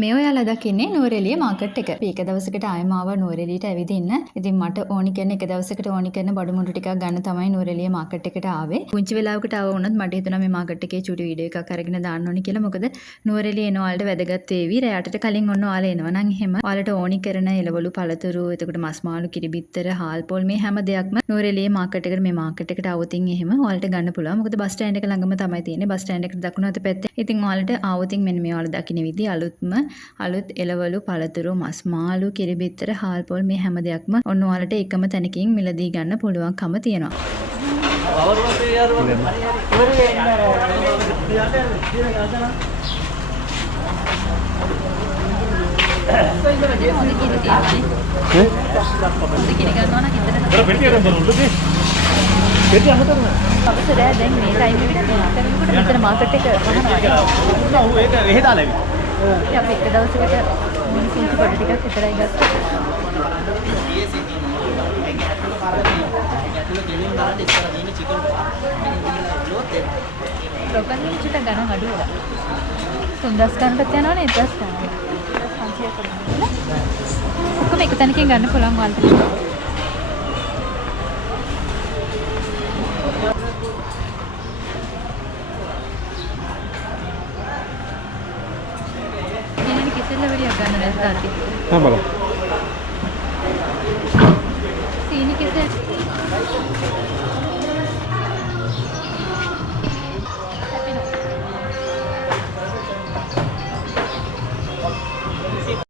මේ ඔයාලා දකින්නේ නුවරඑළිය මාකට් එක. අපි එක දවසකට ආයෙම ආවා නුවරඑළියට ඇවිදින්න. ඉතින් මට ඕනි කරන එක දවසකට ඕනි කරන බඩු මුට්ටු ටිකක් ගන්න තමයි නුවරඑළිය මාකට් එකට ආවේ. පුංචි වෙලාවකට ආව වුණත් මට හිතුණා මේ මාකට් එකේ චුටි වීඩියෝ එකක් අරගෙන දාන්න ඕනි කියලා. මොකද නුවරඑළිය එන ඔයාලට වැදගත් වේවි. රැයටට කලින් ඔන්න ඔයාලා එනවා නම් එහෙම ඔයාලට ඕනි කරන එළවලු පළතුරු, එතකොට මස් මාළු, කිරි බිත්තර, හාල් පොල් මේ හැම දෙයක්ම නුවරඑළිය මාකට් එකට මේ මාකට් එකට આવුතින් එහෙම ඔයාලට ගන්න පුළුවන්. මොකද බස් ස්ටෑන්ඩ් එක ළඟම තමයි තියෙන්නේ. බස් ස්ටෑන්ඩ් එකට දකුණු අත පැත්තේ. ඉතින් ඔයාලට આવුතින් මෙන්න මේ ඔයාලා දකින්න විදිහ අලුත් එළවලු පළතුරු මස් මාළු කිරි බිත්තර හාල් පොල් මේ හැම දෙයක්ම ඔන්න ඔයාලට එකම තැනකින් මිලදී ගන්න පුළුවන්කම තියෙනවා. අවසරය දැන් මේ ටයිම් එකට මෙතන මාකට් එක වහනවා. ඔව් ඒක එහෙ දාලා ඉන්නේ. අපි එක දවසකට මිනිස්සුන්ට පොඩි ටිකක් විතරයි ගත්තා. ලොකන් මිනිස්සුන්ට ගණන් අඩු වෙලා. 3000 ගන්නටත් යනවනේ 1000 ගන්න. 500ක් ගන්න. ඔක්කොම එක තැනකින් ගන්න පුළුවන් වලට. ගන්න නැත්නම් හා බලන්න. සීනි කෙසෙල්